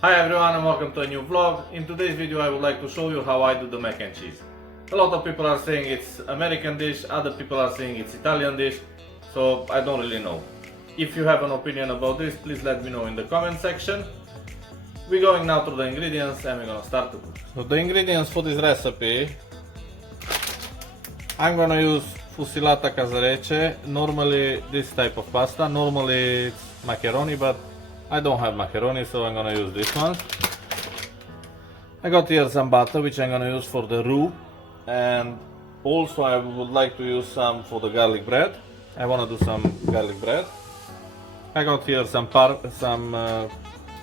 Hi everyone and welcome to a new vlog. In today's video I would like to show you how I do the mac and cheese. A lot of people are saying it's American dish, other people are saying it's Italian dish, so I don't really know. If you have an opinion about this, please let me know in the comment section. We're going now through the ingredients and we're gonna start to cook. So the ingredients for this recipe, I'm gonna use fusilata caserecce, normally this type of pasta, normally it's macaroni, but I don't have macaroni, so I'm gonna use this one. I got here some butter, which I'm gonna use for the roux, and also I would like to use some for the garlic bread. I wanna do some garlic bread. I got here some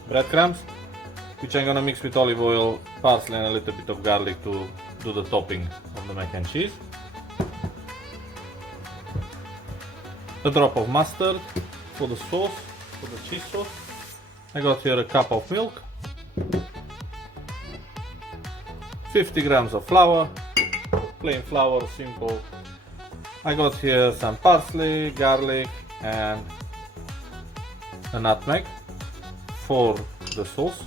breadcrumbs, which I'm gonna mix with olive oil, parsley, and a little bit of garlic to do the topping of the mac and cheese. A drop of mustard for the sauce, for the cheese sauce. I got here a cup of milk, 50 grams of flour, plain flour, simple. I got here some parsley, garlic, and a nutmeg for the sauce.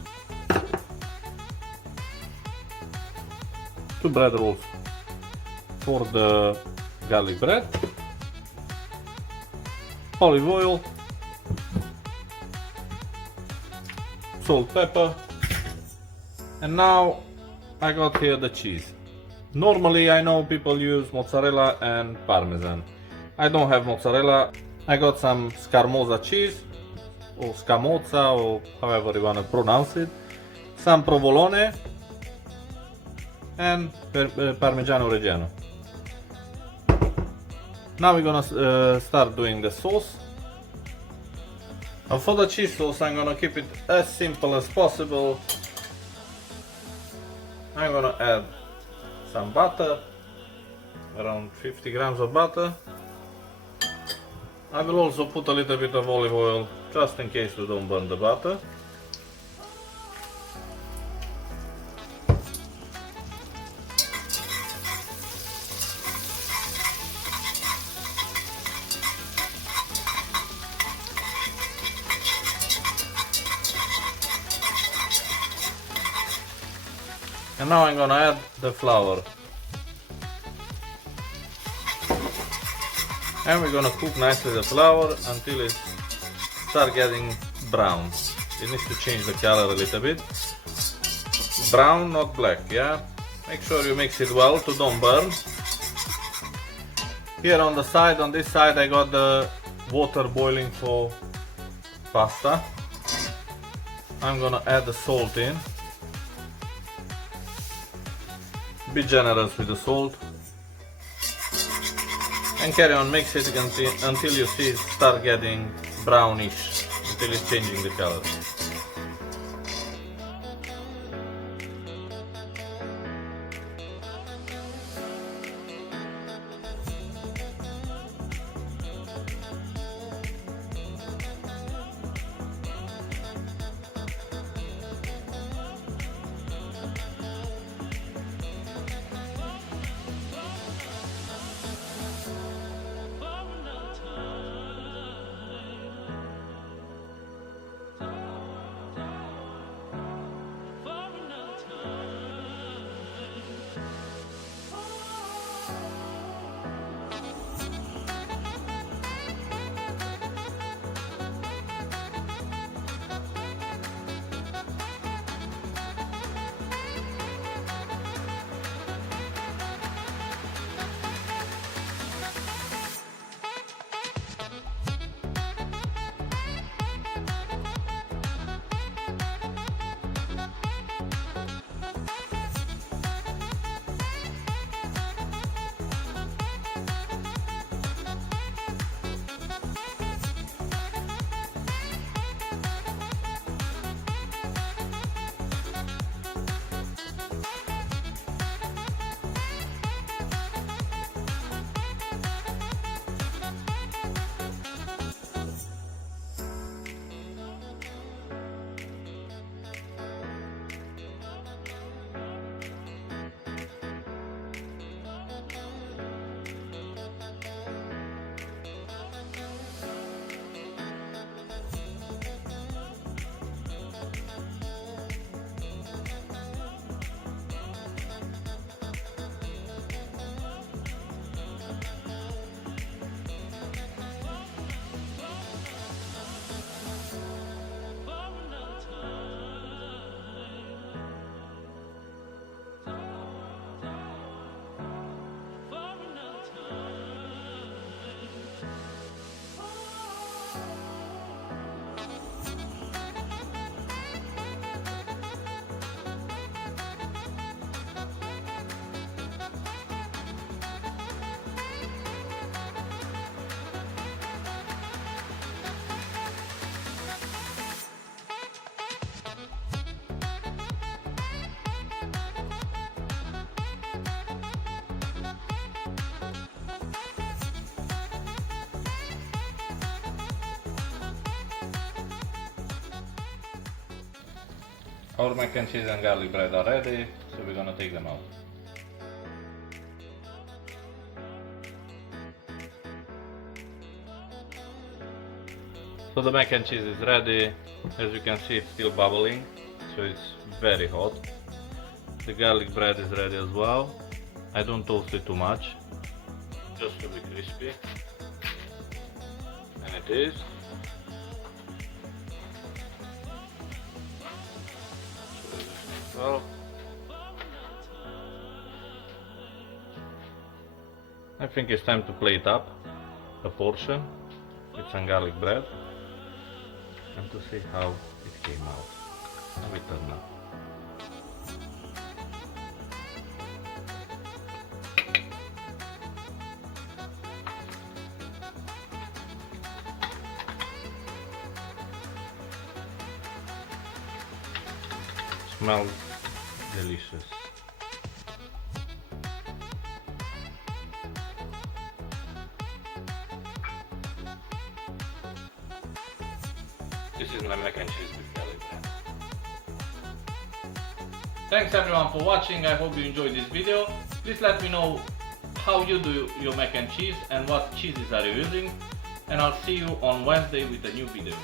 2 bread rolls for the garlic bread, olive oil, salt, pepper, and now I got here the cheese. Normally I know people use mozzarella and parmesan. I don't have mozzarella. I got some scamoza cheese, or scamozza, or however you want to pronounce it, some provolone, and parmigiano reggiano. Now we're gonna start doing the sauce. And for the cheese sauce, I'm gonna keep it as simple as possible. I'm gonna add some butter, around 50 grams of butter. I will also put a little bit of olive oil, just in case we don't burn the butter. And now I'm gonna add the flour. And we're gonna cook nicely the flour until it starts getting brown. It needs to change the color a little bit. Brown, not black, yeah? Make sure you mix it well to don't burn. Here on the side, on this side, I got the water boiling for pasta. I'm gonna add the salt in. Be generous with the salt and carry on, mix it until you see it start getting brownish, until it's changing the color. Our mac and cheese and garlic bread are ready, so we're gonna take them out. So the mac and cheese is ready. As you can see, it's still bubbling, so it's very hot. The garlic bread is ready as well. I don't toast it too much, just to be crispy. And it is. Well, I think it's time to plate up a portion with some garlic bread and to see how it came out. How it turned out. Smells delicious. This is my mac and cheese with garlic bread. Thanks everyone for watching. I hope you enjoyed this video. Please let me know how you do your mac and cheese and what cheeses are you using. And I'll see you on Wednesday with a new video.